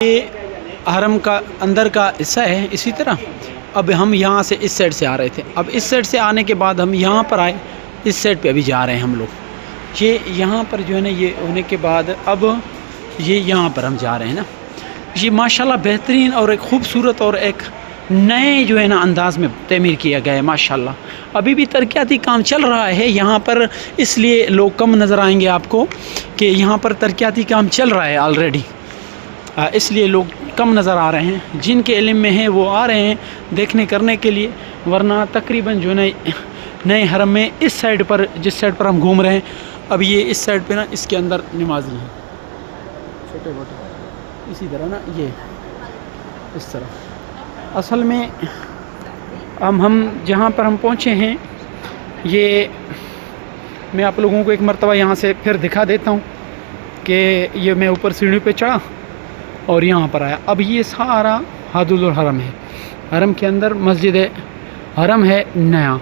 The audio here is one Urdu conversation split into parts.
یہ حرم کا اندر کا حصہ ہے. اسی طرح اب ہم یہاں سے اس سائڈ سے آ رہے تھے. اب اس سائڈ سے آنے کے بعد ہم یہاں پر آئے. اس سائڈ پہ ابھی جا رہے ہیں ہم لوگ. یہ یہاں پر جو ہے نا یہ ہونے کے بعد اب یہ یہاں پر ہم جا رہے ہیں نا. یہ ماشاءاللہ بہترین اور ایک خوبصورت اور ایک نئے جو ہے نا انداز میں تعمیر کیا گیا ہے ماشاءاللہ. ابھی بھی ترقیاتی کام چل رہا ہے یہاں پر, اس لیے لوگ کم نظر آئیں گے آپ کو کہ یہاں پر ترقیاتی کام چل رہا ہے آلریڈی, اس لیے لوگ کم نظر آ رہے ہیں. جن کے علم میں ہیں وہ آ رہے ہیں دیکھنے کرنے کے لیے, ورنہ تقریباً جو ہے نا نئے حرم میں اس سائڈ پر, جس سائڈ پر ہم گھوم رہے ہیں اب یہ اس سائڈ پہ نا اس کے اندر نمازی ہیں چھوٹے موٹے, اسی طرح نا یہ اس طرح. اصل میں ہم جہاں پر ہم پہنچے ہیں یہ میں آپ لوگوں کو ایک مرتبہ یہاں سے پھر دکھا دیتا ہوں کہ یہ میں اوپر سیڑھی پہ چڑھا اور یہاں پر آیا. اب یہ سارا حدود الحرم ہے. حرم کے اندر مسجد حرم ہے نیا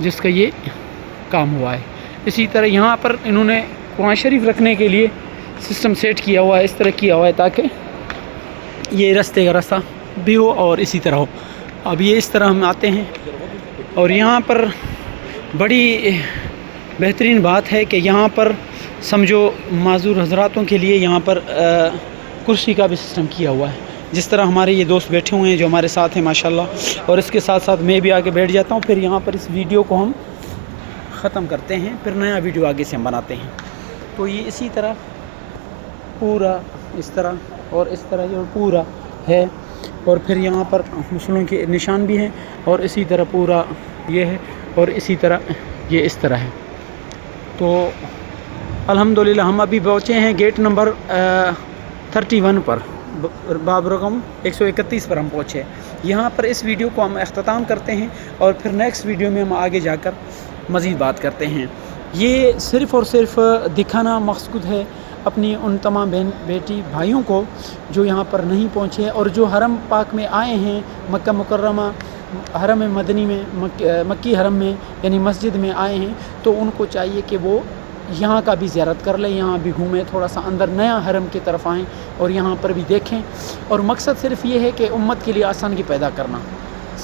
جس کا یہ کام ہوا ہے. اسی طرح یہاں پر انہوں نے قرآن شریف رکھنے کے لیے سسٹم سیٹ کیا ہوا ہے, اس طرح کیا ہوا ہے تاکہ یہ رستے کا راستہ بھی ہو اور اسی طرح ہو. اب یہ اس طرح ہم آتے ہیں اور یہاں پر بڑی بہترین بات ہے کہ یہاں پر سمجھو معذور حضراتوں کے لیے یہاں پر کرسی کا بھی سسٹم کیا ہوا ہے. جس طرح ہمارے یہ دوست بیٹھے ہوئے ہیں جو ہمارے ساتھ ہیں ماشاءاللہ, اور اس کے ساتھ ساتھ میں بھی آگے بیٹھ جاتا ہوں. پھر یہاں پر اس ویڈیو کو ہم ختم کرتے ہیں, پھر نیا ویڈیو آگے سے ہم بناتے ہیں. تو یہ اسی طرح پورا اس طرح اور اس طرح جو پورا ہے, اور پھر یہاں پر مسلموں کے نشان بھی ہیں, اور اسی طرح پورا یہ ہے, اور اسی طرح یہ اس طرح ہے. تو الحمدللہ ہم ابھی پہنچے ہیں گیٹ نمبر 31 پر, باب رقم 131 پر ہم پہنچے. یہاں پر اس ویڈیو کو ہم اختتام کرتے ہیں اور پھر نیکسٹ ویڈیو میں ہم آگے جا کر مزید بات کرتے ہیں. یہ صرف اور صرف دکھانا مقصود ہے اپنی ان تمام بہن بیٹی بھائیوں کو جو یہاں پر نہیں پہنچے اور جو حرم پاک میں آئے ہیں, مکہ مکرمہ حرم مدنی میں, مکی حرم میں یعنی مسجد میں آئے ہیں, تو ان کو چاہیے کہ وہ یہاں کا بھی زیارت کر لیں, یہاں بھی گھومیں, تھوڑا سا اندر نیا حرم کی طرف آئیں اور یہاں پر بھی دیکھیں. اور مقصد صرف یہ ہے کہ امت کے لیے آسانی پیدا کرنا,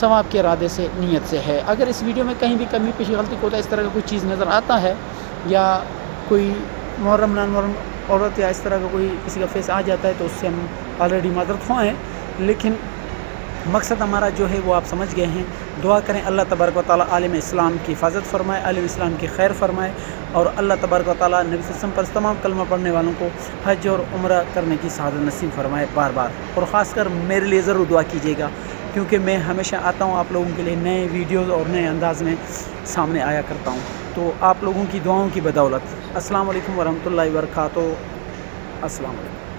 ثواب کے ارادے سے, نیت سے ہے. اگر اس ویڈیو میں کہیں بھی کمی پیشی غلطی کوتا اس طرح کا کوئی چیز نظر آتا ہے, یا کوئی محرم نان محرم عورت یا اس طرح کا کوئی کسی کا فیس آ جاتا ہے, تو اس سے ہم آلریڈی معذرت خواہ ہیں. لیکن مقصد ہمارا جو ہے وہ آپ سمجھ گئے ہیں. دعا کریں اللہ تبارک و تعالیٰ عالم اسلام کی حفاظت فرمائے, عالم اسلام کی خیر فرمائے, اور اللہ تبارک و تعالیٰ نبی صلی اللہ علیہ وسلم پر تمام کلمہ پڑھنے والوں کو حج اور عمرہ کرنے کی سعادت نصیب فرمائے بار بار. اور خاص کر میرے لیے ضرور دعا کیجیے گا, کیونکہ میں ہمیشہ آتا ہوں آپ لوگوں کے لیے نئے ویڈیوز اور نئے انداز میں سامنے آیا کرتا ہوں. تو آپ لوگوں کی دعاؤں کی بدولت. السلام علیکم ورحمۃ اللہ وبرکاتہ. السلام علیکم.